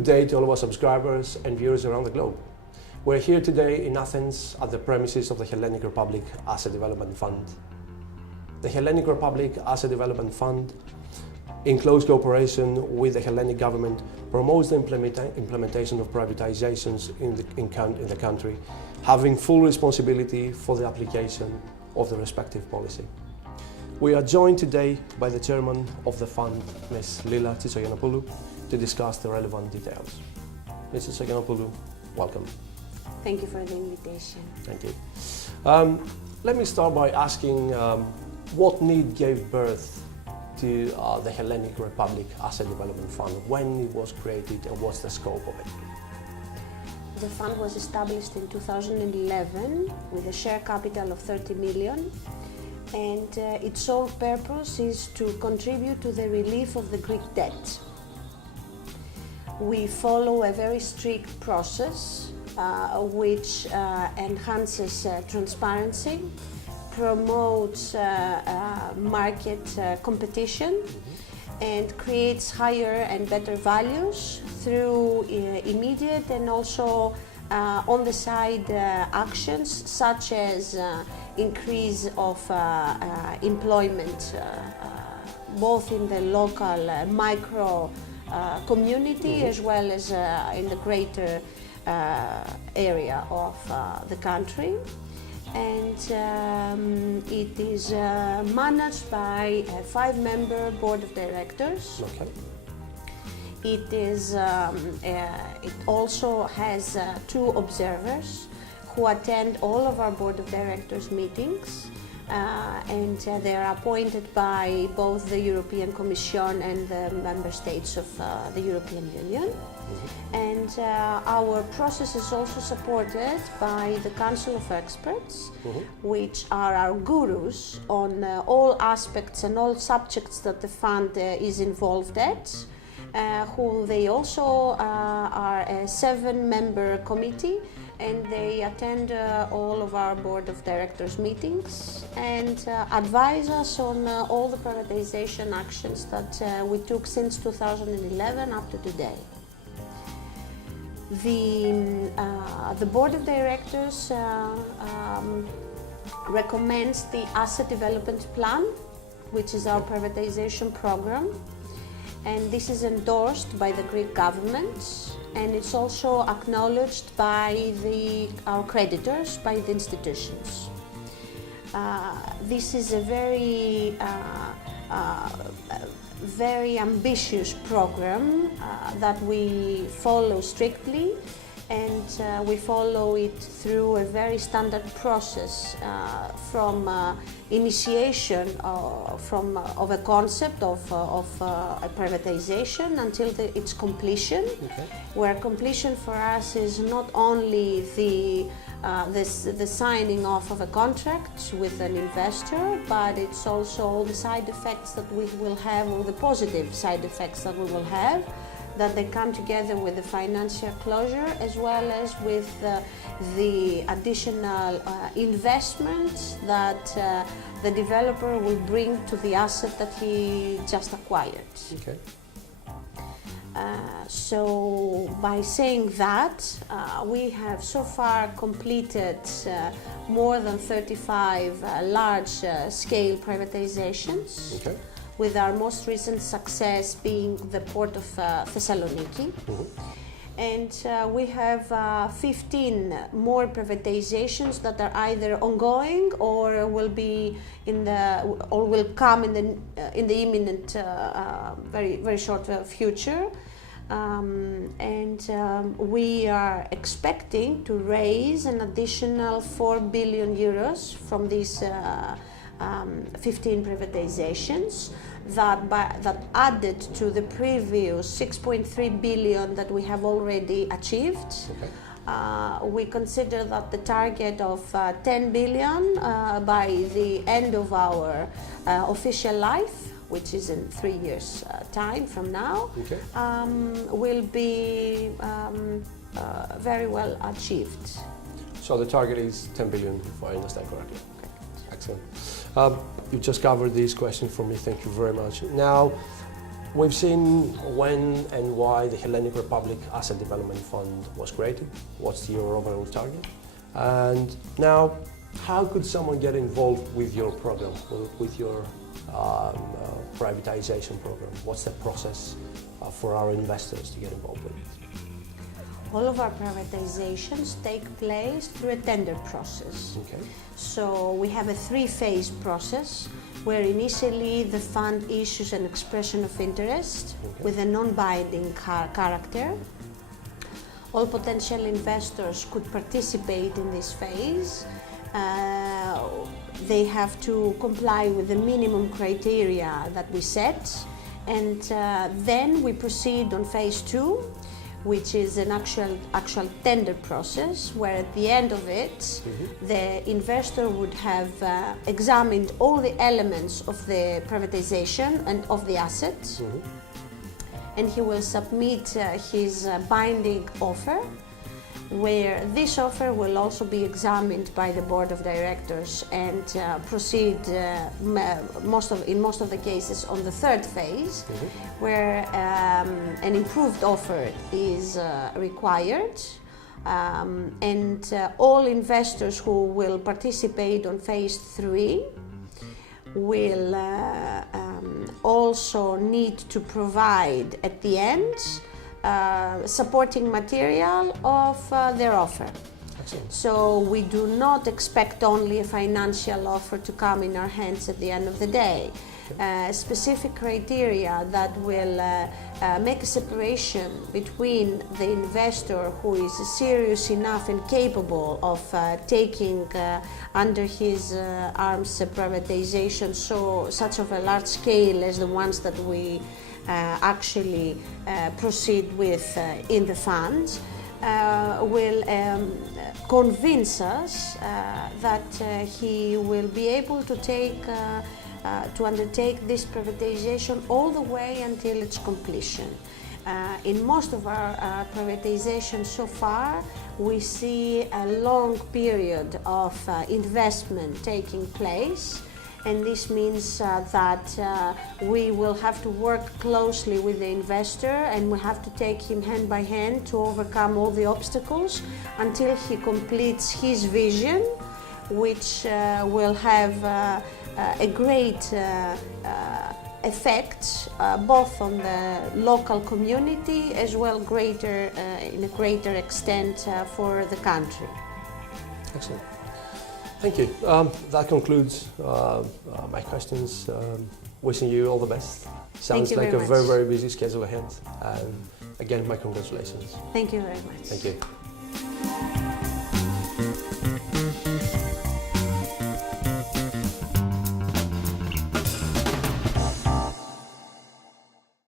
good day to all of our subscribers and viewers around the globe. We're here today in Athens at the premises of the Hellenic Republic Asset Development Fund. The Hellenic Republic Asset Development Fund, in close cooperation with the Hellenic government, promotes the implementation of privatizations in the country, having full responsibility for the application of the respective policy. We are joined today by the chairman of the fund, Ms. Lila Tsitsogiannopoulou, to discuss the relevant details. Ms. Tsitsogiannopoulou, welcome. Thank you for the invitation. Thank you. Let me start by asking what need gave birth to the Hellenic Republic Asset Development Fund, when it was created and what's the scope of it? The fund was established in 2011 with a share capital of 30 million, and its sole purpose is to contribute to the relief of the Greek debt. We follow a very strict process which enhances transparency, promotes market competition, and creates higher and better values through immediate and also on-the-side actions such as increase of employment both in the local micro community as well as in the greater area of the country. And it is managed by a 5-member board of directors. Okay. It also has 2 observers who attend all of our board of directors meetings, and they are appointed by both the European Commission and the member states of the European Union. And our process is also supported by the Council of Experts, which are our gurus on all aspects and all subjects that the fund is involved at, who they also are a 7-member committee, and they attend all of our board of directors meetings and advise us on all the privatization actions that we took since 2011 up to today. The board of directors recommends the asset development plan, which is our privatization program, and this is endorsed by the Greek government, and it's also acknowledged by our creditors, by the institutions. This is a very ambitious program that we follow strictly, and we follow it through a very standard process from initiation of a concept of a privatization until its completion, where completion for us is not only the signing off of a contract with an investor, but it's also all the side effects that we will have, all the positive side effects that we will have, that they come together with the financial closure as well as with the additional investments that the developer will bring to the asset that he just acquired. Okay. So by saying that, we have so far completed more than 35 large-scale privatizations, with our most recent success being the port of Thessaloniki. And we have 15 more privatizations that are either ongoing or will be will come in the imminent, very short future. We are expecting to raise an additional 4 billion euros from these 15 privatizations that added to the previous 6.3 billion that we have already achieved. We consider that the target of 10 billion by the end of our official life, which is in 3 years' time from now, will be very well achieved. So the target is 10 billion, if I understand correctly. Excellent. You just covered these questions for me. Thank you very much. Now, We've seen when and why the Hellenic Republic Asset Development Fund was created, what's your overall target, and now how could someone get involved with your program, with your privatization program? What's the process for our investors to get involved with it? All of our privatizations take place through a tender process. Okay. So we have a three-phase process where initially the fund issues an expression of interest with a non-binding character. All potential investors could participate in this phase. They have to comply with the minimum criteria that we set, and then we proceed on phase 2, which is an actual tender process, where at the end of it, the investor would have examined all the elements of the privatization and of the assets, and he will submit his binding offer, where this offer will also be examined by the board of directors and proceed in most of the cases on the third phase, where an improved offer is required, and all investors who will participate on phase 3 will also need to provide at the end supporting material of their offer. Excellent. So we do not expect only a financial offer to come in our hands at the end of the day. Specific criteria that will make a separation between the investor who is serious enough and capable of taking under his arms privatization such of a large scale as the ones that we actually proceed with in the fund, will convince us that he will be able to undertake this privatization all the way until its completion. In most of our privatizations so far, we see a long period of investment taking place. And this means that we will have to work closely with the investor, and we have to take him hand by hand to overcome all the obstacles until he completes his vision, which will have a great effect both on the local community as well in a greater extent for the country. Excellent. Thank you. That concludes my questions. Wishing you all the best. Sounds like a very, very busy schedule ahead. Again, my congratulations. Thank you very much. Thank you.